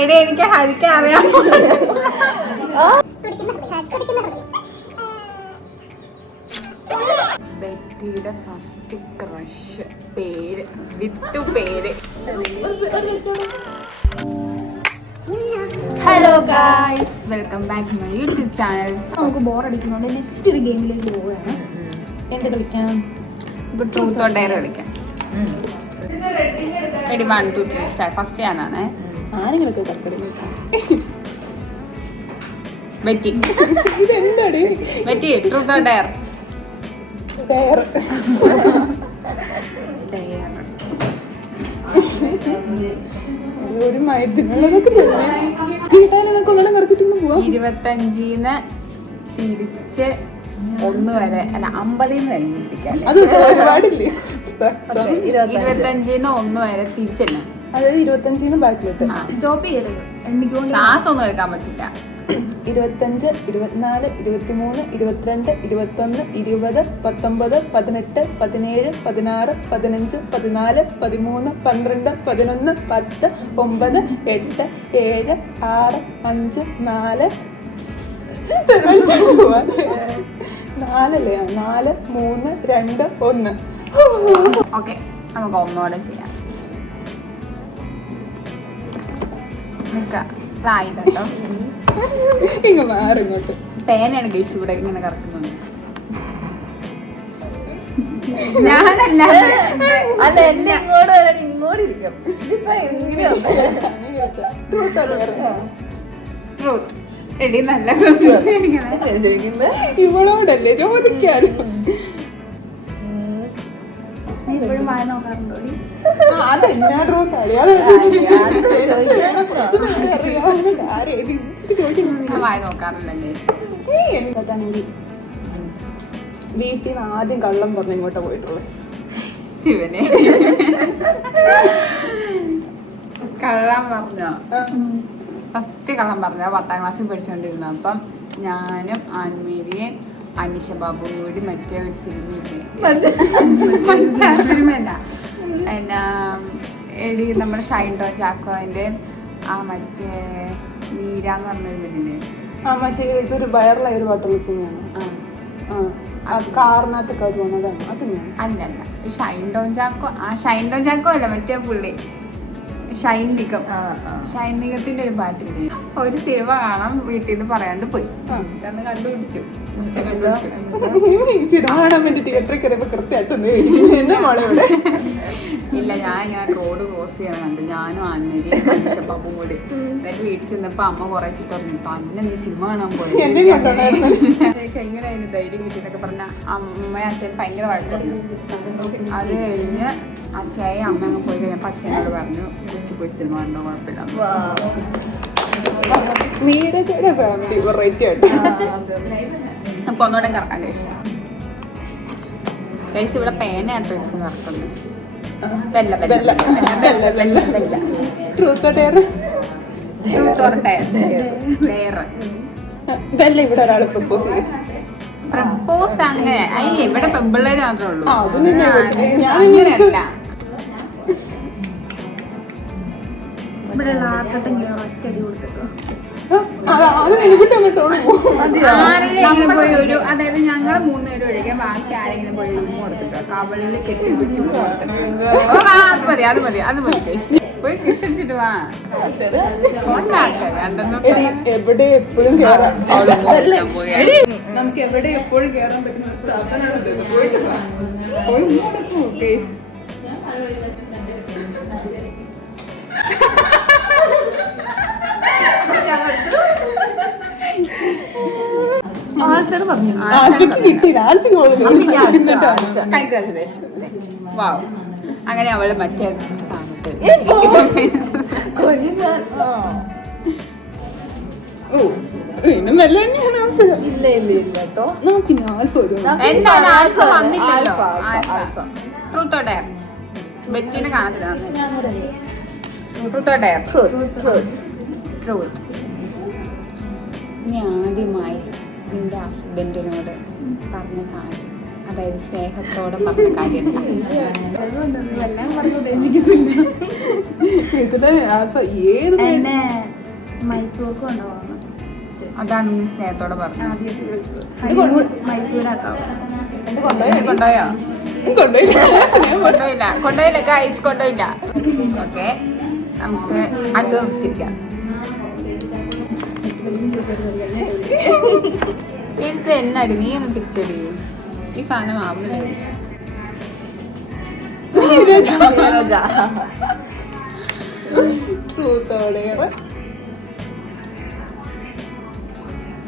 എടി എനിക്ക് ഹരിക്കാൻ അറിയാം. ബെറ്റിയുടെ ഫസ്റ്റ് ക്രഷ് പേര് വിത്തു പേര്. Hello guys, welcome back to my YouTube channel. നമുക്ക് ബോർ അടിക്കുന്നുണ്ട്. നെക്സ്റ്റ് ഒരു ഗെയിമിലേക്ക് പോവുകയാണ്. എന്ത് കളിക്കാം? ഇപ്പൊ ട്രൂത്ത് ഓർ ഡെയർ കളിക്കാം. Ready 1 2 3 start. ഫസ്റ്റ് ഞാനാണ്. ആരെങ്കിലൊക്കെ തർക്കടി ബെറ്റി. ഇതെന്താടി Betty? Truth or dare? Dare. ഒരു മയത്തിനുള്ളതൊക്കെ 25-ന്ന് തിരിച്ച് 1 വരെ, അല്ല 50-ന്ന് കഴിഞ്ഞിരിക്കാം. അത് ഒരുപാടില്ലേ? 25-ന്ന് 1 വരെ തിരിച്ചെന്നെ. അതായത് 25-ന്ന് ബാക്കിലോട്ട് സ്റ്റോപ്പ് ചെയ്യരുത്. ശ്വാസം ഒന്നും എടുക്കാൻ പറ്റില്ല. 25, 24, 23, 22, 21, 20, 19, 18, 17, 16, 15, 14, 13, 12, 11, 10, 9, 8, 7, 6, 5, 4 4 3 2 1. ഓക്കെ, നമുക്ക് ഒന്നോടെ ചെയ്യാം. കേട്ടോ, ഇങ്ങ് മാറിങ്ങോട്ട്. പേനാണ് ഗൈസ് ഇവിടെ ഇങ്ങനെ കറക്കുന്നത്. ഞാനല്ല, അല്ല എന്നെ ഇങ്ങോട്ട് വരാൻ ഇങ്ങോട്ട് ഇരിക്കും. ട്രൂത്ത് എടി നല്ല ഇവളോടല്ലേ ചോദിക്കാനും. ഇപ്പോഴും വായ നോക്കാറുണ്ടോ? അതെന്നാ ട്രൂത്ത് വായ നോക്കാറില്ലേ? വീട്ടിൽ നിന്ന് ആദ്യം കള്ളം പറഞ്ഞ് ഇങ്ങോട്ട് പോയിട്ടുള്ളു. ഇവനെ കള്ളം പറഞ്ഞോ? ഫസ്റ്റ് കള്ളം പറഞ്ഞ 10ാം ക്ലാസ്സിൽ പഠിച്ചുകൊണ്ടിരുന്നു. അപ്പം ഞാനും ആൻമേരിയും അനീഷ ബാബുവും കൂടി മറ്റേ ഒരു സിനിമയല്ല എന്നാ എടി നമ്മുടെ ഷൈൻ ടോൺ ചാക്കോന്റെ ആ മറ്റേ നീരാന്ന് പറഞ്ഞൊരു പെണ്ണില്ലേ, ആ മറ്റേ ഇതൊരു വൈറലായ ഒരു പാട്ടുള്ള സിനിമയാണ്. കാറിനകത്തൊക്കെ പോകുന്നതാണ് ആ സിനിമ. അല്ലല്ല, ഷൈൻ ടോൺ ചാക്കോ. ആ ഷൈൻ ടോൺ ചാക്കോ അല്ല, മറ്റേ പുള്ളി ഷൈൻ നിഗത്തിന്റെ ഒരു പാട്ടില്ലേ. ഒരു സിനിമ കാണാൻ വീട്ടിൽ നിന്ന് പറയാണ്ട് പോയി. അന്ന് കണ്ടുപിടിച്ചു. ഇല്ല, ഞാൻ റോഡ് ക്രോസ് ചെയ്യണം കണ്ടു. ഞാനും ആൻമേരി ബാബും കൂടി. എന്നിട്ട് വീട്ടിൽ ചെന്നപ്പോ അമ്മ കുറെ ചിട്ട് പറഞ്ഞു, തന്നെ നീ സിനിമ കാണാൻ പോയി. എങ്ങനെയായിരുന്നു ധൈര്യം കിട്ടിയെന്നൊക്കെ പറഞ്ഞ അമ്മ അച്ഛൻ ഭയങ്കര വഴക്കായിരുന്നു. അത് കഴിഞ്ഞ് അച്ഛായി അമ്മ അങ്ങ് പോയി കഴിഞ്ഞപ്പോ അച്ഛനോട് പറഞ്ഞു, കൊച്ചു പോയി സിനിമ കണ്ടോ, കുഴപ്പമില്ല. നമുക്ക് ഒന്നോടെ കറക്കാൻ കഴിച്ചു. കഴിച്ച് ഇവിടെ പേനയാട്ടോ എടുത്ത് കറക്കുന്നത്. ഇവിടെ ഒരാള് പ്രപ്പോസ് ചെയ്യും. പ്രപ്പോസ് അങ്ങനെ ഇവിടെ പെമ്പിള്ളേര് മാത്രമേ ഉള്ളൂ. അങ്ങനെയല്ല, ഇവിടെയുള്ള ആർക്കെങ്കിലും ഒറ്റടി കൊടുത്തിട്ടോ ആരെങ്കിലും പോയി ഒരു, അതായത് ഞങ്ങള് 3 പേരും ഒഴികെ ബാക്കി ആരെങ്കിലും പോയി ഉമ്മ കൊടുത്തിട്ടോ, കവളിൽ കെട്ടിപ്പിടിച്ച് അത് മതി പോയി കിട്ടിച്ചിട്ട് വാ. എവിടെ എപ്പോഴും നമുക്ക് എവിടെ എപ്പോഴും കേറാൻ പറ്റുന്ന പോയിട്ട് വാ. അങ്ങനെ അവള് മറ്റേ ബെറ്റിനെ കാണത്തില്ല. നീ ആദ്യമായി നിന്റെ ഹസ്ബൻഡിനോട് പറഞ്ഞ കാര്യം, അതായത് അതായത് സ്നേഹത്തോടെ പറഞ്ഞ കാര്യം എല്ലാം പറഞ്ഞ് ഉദ്ദേശിക്കുന്നില്ല. എന്നെ മൈസൂർക്ക് കൊണ്ടുപോകണം. അതാണ് നീ സ്നേഹത്തോടെ പറഞ്ഞത്. മൈസൂരാക്കാവോ? കൊണ്ടുപോയോ? കൊണ്ടുപോയില്ല ഗൈസ്, കൊണ്ടുപോയില്ല. ഓക്കെ, നമുക്ക് അടുത്ത് തിരിക്കാം. എനിക്ക് എന്നടി നീ ഒന്ന് തിരിച്ചടി. ഈ സാധനം ആവുന്നില്ല.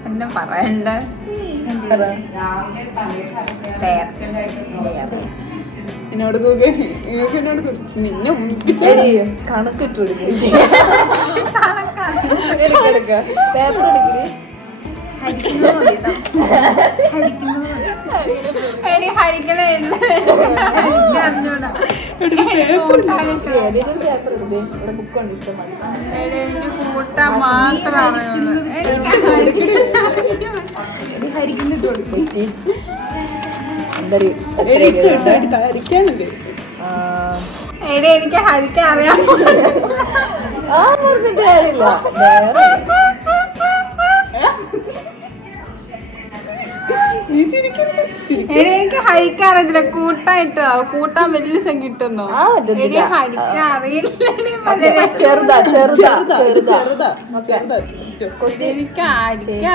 എന്നെ പറയണ്ട. എന്നോട് നിന്നെ കണക്കിട്ടു കൂട്ടാൻ മാത്രമാണ് എനിക്ക് ഹരിക്കാൻ അറിയാം. എനിക്ക് ഹരിക്കാൻ അറിയത്തില്ല. കൂട്ടായിട്ടോ കൂട്ടാൻ വലിയ സംഖ്യ കിട്ടുന്നോ? എനിക്ക് ഹരിക്കാൻ അറിയില്ല. എനിക്ക് ഹരിക്കാൻ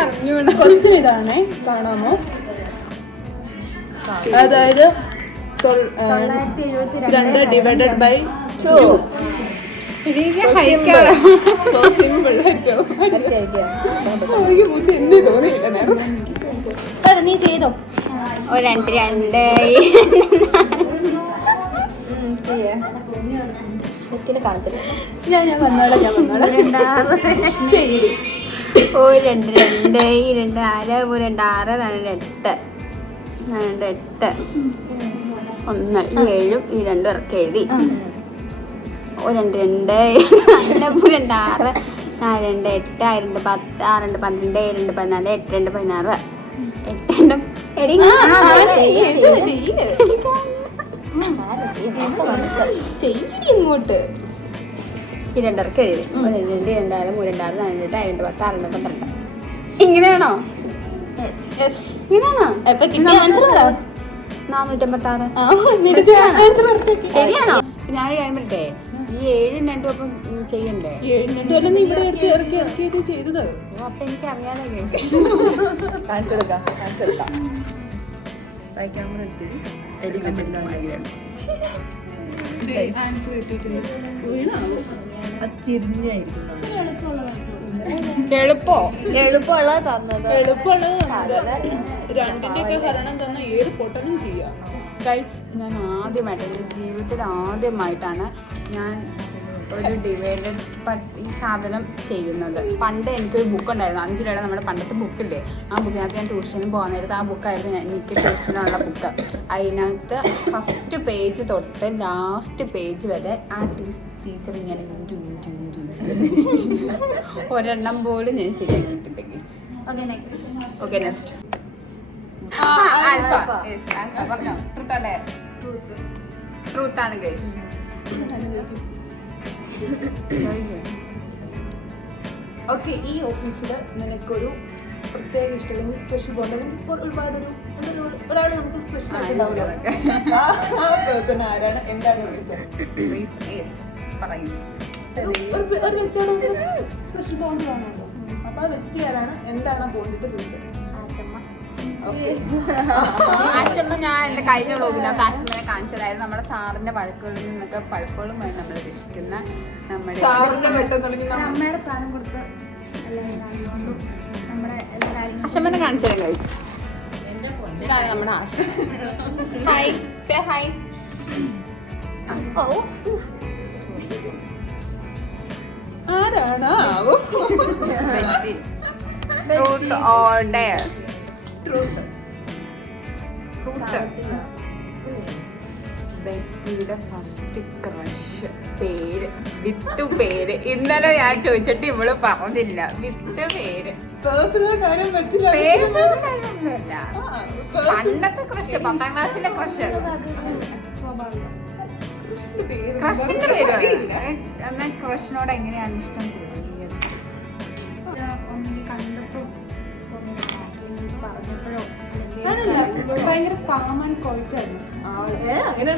അറിഞ്ഞൂടാ. കുറച്ച് ഇതാണേ, കാണാമോ? അതായത് 2 ഡിവൈഡഡ് ബൈ 2. എനിക്ക് ഹരിക്കാൻ എന്ത് തോന്നിയില്ല നേരം. നീ ചെയ്തോ? 2 ഞാൻ വന്നോളാം. 2 2 2 2 6 6 8 1 7 ഈ 2 ഇറക്കി എഴുതി. 2 2 2 2 6 4 2 8 2 10 6 2 12 7 2 14 8 2 16 ഇങ്ങോട്ട് ഈ 2 ഇറക്കി എഴുതി. 1 2 2 2 6 3 2 6 4 2 8 2 10 6 12. ഇങ്ങനെയാണോ? ഇങ്ങനെയാണോ? 456 ശരിയാണോ? ഞാൻ കഴിയുമ്പോഴേ ഈ 7 2 ഒപ്പം ചെയ്യണ്ടേ? ചെയ്തത് അപ്പൊ എനിക്ക് അറിയാലോ. എളുപ്പമുള്ള തന്നത്. 2ന്റെ ഭരണം തന്ന 7 പൊട്ടനും ചെയ്യാം. ഗൈസ്, ഞാൻ ആദ്യമായിട്ട് എൻ്റെ ജീവിതത്തിൽ ആദ്യമായിട്ടാണ് ഞാൻ ഒരു ഡിവൈഡഡ് ഈ സാധനം ചെയ്യുന്നത്. പണ്ട് എനിക്കൊരു ബുക്ക് ഉണ്ടായിരുന്നു, 5 രൂപയുടെ നമ്മുടെ പണ്ടത്തെ ബുക്കില്ലേ, ആ ബുക്കിനകത്ത് ഞാൻ ട്യൂഷന് പോകാൻ നേരത്ത് ആ ബുക്കായിരുന്നു എനിക്ക് ട്യൂഷനുള്ള ബുക്ക്. അതിനകത്ത് ഫസ്റ്റ് പേജ് തൊട്ട് ലാസ്റ്റ് പേജ് വരെ ആ ടീച്ചർ ഇങ്ങനെ ഒരെണ്ണം പോലും ഞാൻ ശരിയാക്കിയിട്ടുണ്ട് ഗൈസ്. ഓക്കെ നെക്സ്റ്റ് പറഞ്ഞോ. ട്രൂത്താണ് ഗൈസ്. ഓക്കെ, ഈ ഓഫീസിൽ നിനക്കൊരു പ്രത്യേക ഇഷ്ടമില്ലെങ്കിൽ സ്പെഷ്യൽ ബോണ്ടെങ്കിലും ഒരുപാടൊരു ഒരാൾ നമുക്ക് സ്പെഷ്യൽ ആയിട്ടുണ്ടാവില്ല. ആ പേഴ്സൺ ആരാണ്? എന്താണ് റീസൺ? ഒരു വ്യക്തിയോട് സ്പെഷ്യൽ ബോണ്ട് വേണമല്ലോ. അപ്പൊ ആ വ്യക്തി ആരാണ്? എന്താണ് ആ ബോണ്ടിന്റെ റീസൺ? ആശമ്മ ഞാൻ എൻ്റെ കഴിഞ്ഞ വ്ളോഗിനകത്ത് ആശമ്മയെ കാണിച്ചതായിരുന്നു. നമ്മുടെ സാറിന്റെ വഴക്കുകളിൽ നിന്നൊക്കെ പലപ്പോഴും നമ്മൾ രക്ഷിക്കുന്ന നമ്മുടെ സ്ഥാനം കൊടുത്ത് ആശമ്മനെ കാണിച്ചാലും കഴിച്ചു. ഇതാണ് നമ്മുടെ ആശമ്മ. Hi, say hi. ആരാണ്? Truth or dare? ബെറ്റിയുടെ ഫസ്റ്റ് ക്രഷ് പേര് പേര് ഇന്നലെ ഞാൻ ചോദിച്ചിട്ട് ഇവള് പറഞ്ഞില്ല പേര് കാര്യം പറ്റില്ല. പേരൊന്നുമല്ല പണ്ടത്തെ ക്രഷ് 10ാം ക്ലാസ്സിലെ ക്രഷ് ക്രഷിന്റെ പേര് എന്നാൽ ക്രഷിനോട് എങ്ങനെയാണ് ഇഷ്ടം തോന്നിയത്? കണ്ടപ്പോ പറഞ്ഞപ്പോഴോ ഭയങ്കര കാമൻ കോഴ്സായിരുന്നു. അങ്ങനെ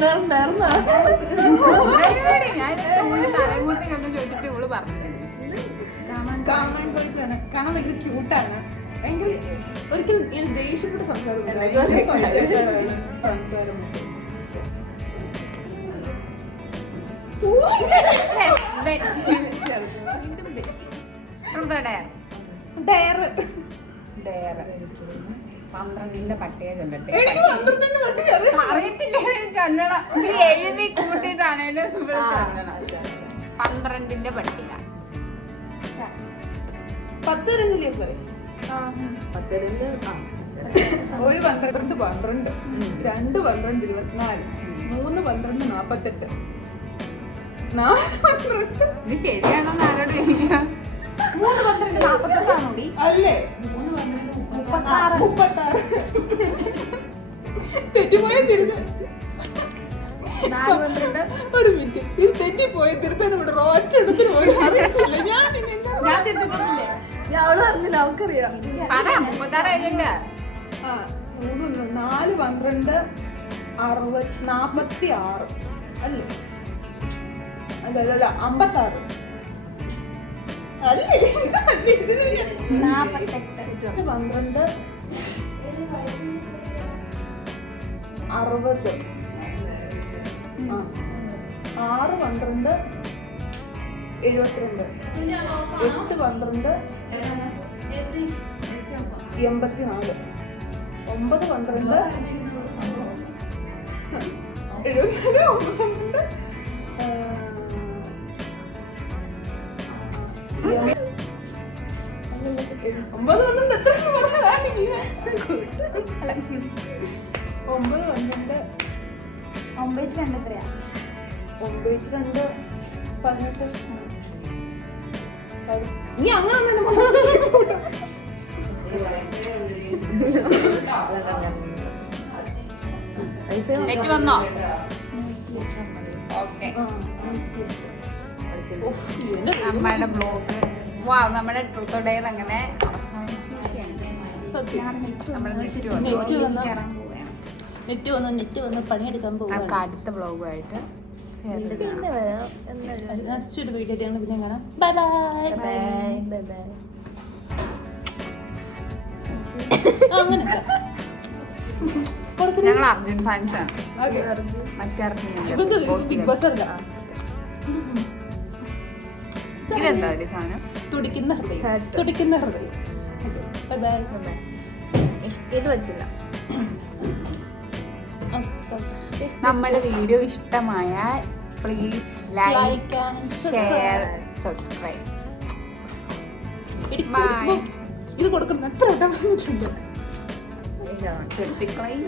ഞാൻ തലകൂത്തി കണ്ട് ചോദിച്ചിട്ട് ഇവള് പറഞ്ഞിട്ടുണ്ട് കാമൻ കോഴ്സാണ്. കാണാൻ ഭയങ്കര ക്യൂട്ടാണ്. ഭയങ്കര ഒരിക്കലും ദേഷ്യപ്പെട്ട് സംസാരം പന്ത്രണ്ടിന്റെ പട്ടിക ചൊല്ലട്ടെ. അറിയത്തില്ല ചൊല്ലണം. നീ എഴുതി കൂട്ടിയിട്ടാണേലും 12ന്റെ പട്ടിക. 10 രഞ്ജില്ലേ പോലെ 1 12 12 2 12 24 3 12 48 4 12 ഇത് ശരിയാണോ ആരോട് ചോദിച്ചാ? 3 12 48 അല്ലേ? 36 തെറ്റിപ്പോയ തിരുന്ന് ഒരു മിനിറ്റ് ഇത് തെറ്റിപ്പോയ തിരുത്താൻ ഇവിടെ റോറ്റെടുത്തിന് പോയി അറിയത്തില്ല. ഞാൻ അവള് പറഞ്ഞില്ല അവക്കറിയാം. 36 കഴിഞ്ഞിട്ട് 4 12 46 അല്ലേ? അല്ലല്ല 56 അല്ലേ? 12 60 6 12 72 8 12 84 9 12 നീ അങ്ങനെ നെറ്റ് വന്നോ? ഓക്കെ നമ്മുടെ ബ്ലോഗ് നമ്മുടെ ട്രൂത്ത് ഡേ അങ്ങനെ നെറ്റ് വന്ന് പണിയെടുക്കാൻ പോകും. നമുക്ക് അടുത്ത ബ്ലോഗുമായിട്ട് വീഡിയോ പിന്നെ കാണാം. Bye bye. ഞങ്ങൾ അർജുൻ ഫാൻസ് ആണ്. മറ്റേ ബിഗ് ബോസ് അല്ല. ഇതെന്താ ഒരു സാധനം? തുടിക്കുന്ന ഹൃദയം. ഇത് വെച്ചില്ല. നമ്മുടെ വീഡിയോ ഇഷ്ടമായാൽ പ്ലീസ് ലൈക്ക് ഷെയർ സബ്സ്ക്രൈബ്. ഇത് കൊടുക്കുന്ന എത്ര വട്ടം പറഞ്ഞിട്ടുണ്ട്. ചെറുത്തിക്കളയും.